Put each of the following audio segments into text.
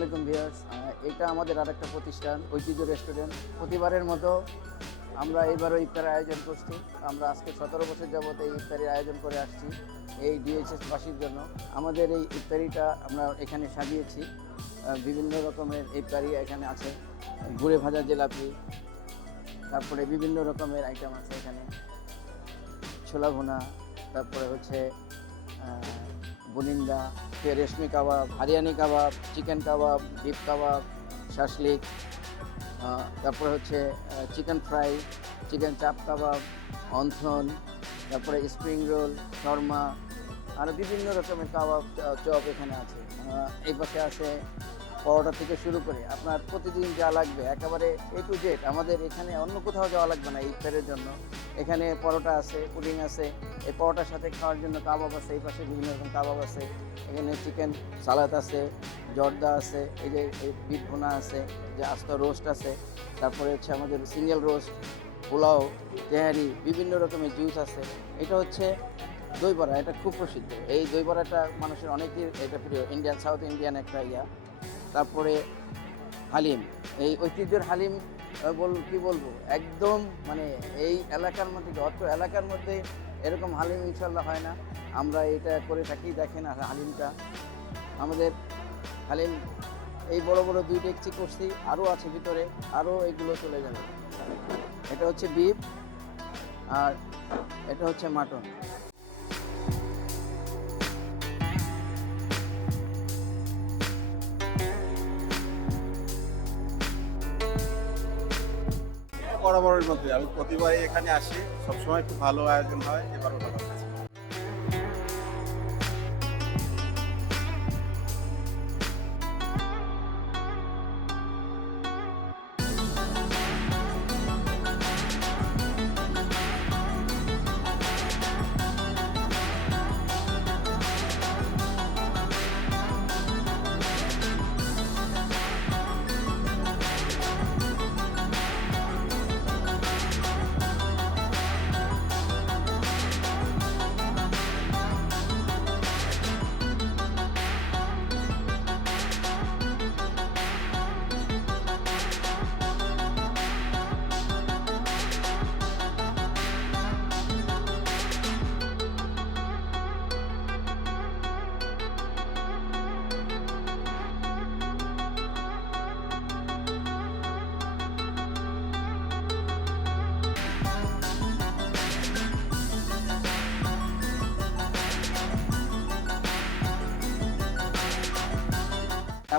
আলাইকুম ভিউয়ার্স। এটা আমাদের আরেকটা প্রতিষ্ঠান ঐতিহ্য রেস্টুরেন্ট। প্রতিবারের মতো আমরা এবারও ইফতারের আয়োজন করছি। আমরা আজকে 17 বছর যাবত এই ইফতারির আয়োজন করে আসছি এই ডিএইচএস বাসীর জন্য। আমাদের এই ইফতারিটা আমরা এখানে সাজিয়েছি। বিভিন্ন রকমের ইফতারি এখানে আছে, গুড়ে ভাজা জিলাপি, তারপরে বিভিন্ন রকমের আইটেম আছে এখানে, ছোলা ভুনা, তারপরে হচ্ছে বুনিন্দা, রেশমি কাবাব, হরিয়ানি কাবাব, চিকেন কাবাব, বিফ কাবাব, শাসলিক, তারপরে হচ্ছে চিকেন ফ্রাই, চিকেন চাপ কাবাব, অন্থন, তারপরে স্প্রিং রোল, শর্মা, আরও বিভিন্ন রকমের কাবাব চপ এখানে আছে। এই পাশে আছে পরোটা থেকে শুরু করে আপনার প্রতিদিন যা লাগবে একেবারে A to Z। আমাদের এখানে অন্য কোথাও যাওয়া লাগবে না ইফতারের জন্য। এখানে পরোটা আছে, পুডিং আছে, এই পরোটার সাথে খাওয়ার জন্য কাবাব আছে, এই পাশে বিভিন্ন রকম কাবাব আছে, এখানে চিকেন সালাদ আছে, জর্দা আছে, এই যে বিফ ভুনা আছে, যে আস্ত রোস্ট আছে, তারপরে হচ্ছে আমাদের সিঙ্গেল রোস্ট, পোলাও, তেহারি, বিভিন্ন রকমের জুস আছে। এটা হচ্ছে দই বড়া, এটা খুব প্রসিদ্ধ। এই দই বড়াটা মানুষের অনেকের এটা প্রিয়, ইন্ডিয়ান সাউথ ইন্ডিয়ান একটা ইয়া। তারপরে হালিম, এই ঐতিহ্যের হালিম কি বলবো, একদম মানে এই এলাকার মধ্যে, অত এলাকার মধ্যে এরকম হালিম ইনশাল্লাহ হয় না। আমরা এটা করে থাকি, দেখেন আর হালিমটা আমাদের হালিম এই বড় বড় 2 ডেকচি করছি, আরও আছে ভিতরে, আরও এগুলো চলে যাবে। এটা হচ্ছে বিফ আর এটা হচ্ছে মাটন। বরাবরের মধ্যে আমি প্রতিবারই এখানে আসি, সবসময় খুব ভালো আয়োজন হয়, এবারও ভালো হয়েছে।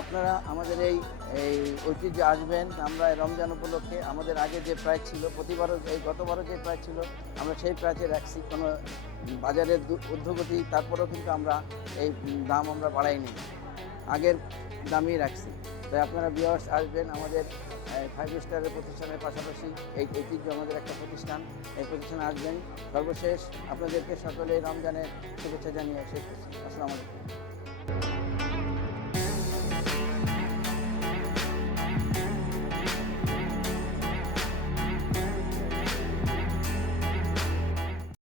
আপনারা আমাদের এই ঐতিহ্য আসবেন। আমরা রমজান উপলক্ষে আমাদের আগে যে প্রাইস ছিল, প্রতিবারও গতবারও যে প্রাইস ছিল আমরা সেই প্রাইসে রাখছি। কোনো বাজারের ঊর্ধ্বগতি, তারপরেও কিন্তু আমরা এই দাম আমরা বাড়াইনি, আগের দামই রাখছি। তাই আপনারা ভিউয়ার্স আসবেন, আমাদের 5 স্টারের প্রতিষ্ঠানের পাশাপাশি এই ঐতিহ্য আমাদের একটা প্রতিষ্ঠান, এই প্রতিষ্ঠানে আসবেন। সর্বশেষ আপনাদেরকে সকলে রমজানের শুভেচ্ছা জানিয়ে শেষ করছি। আসসালামু আলাইকুম।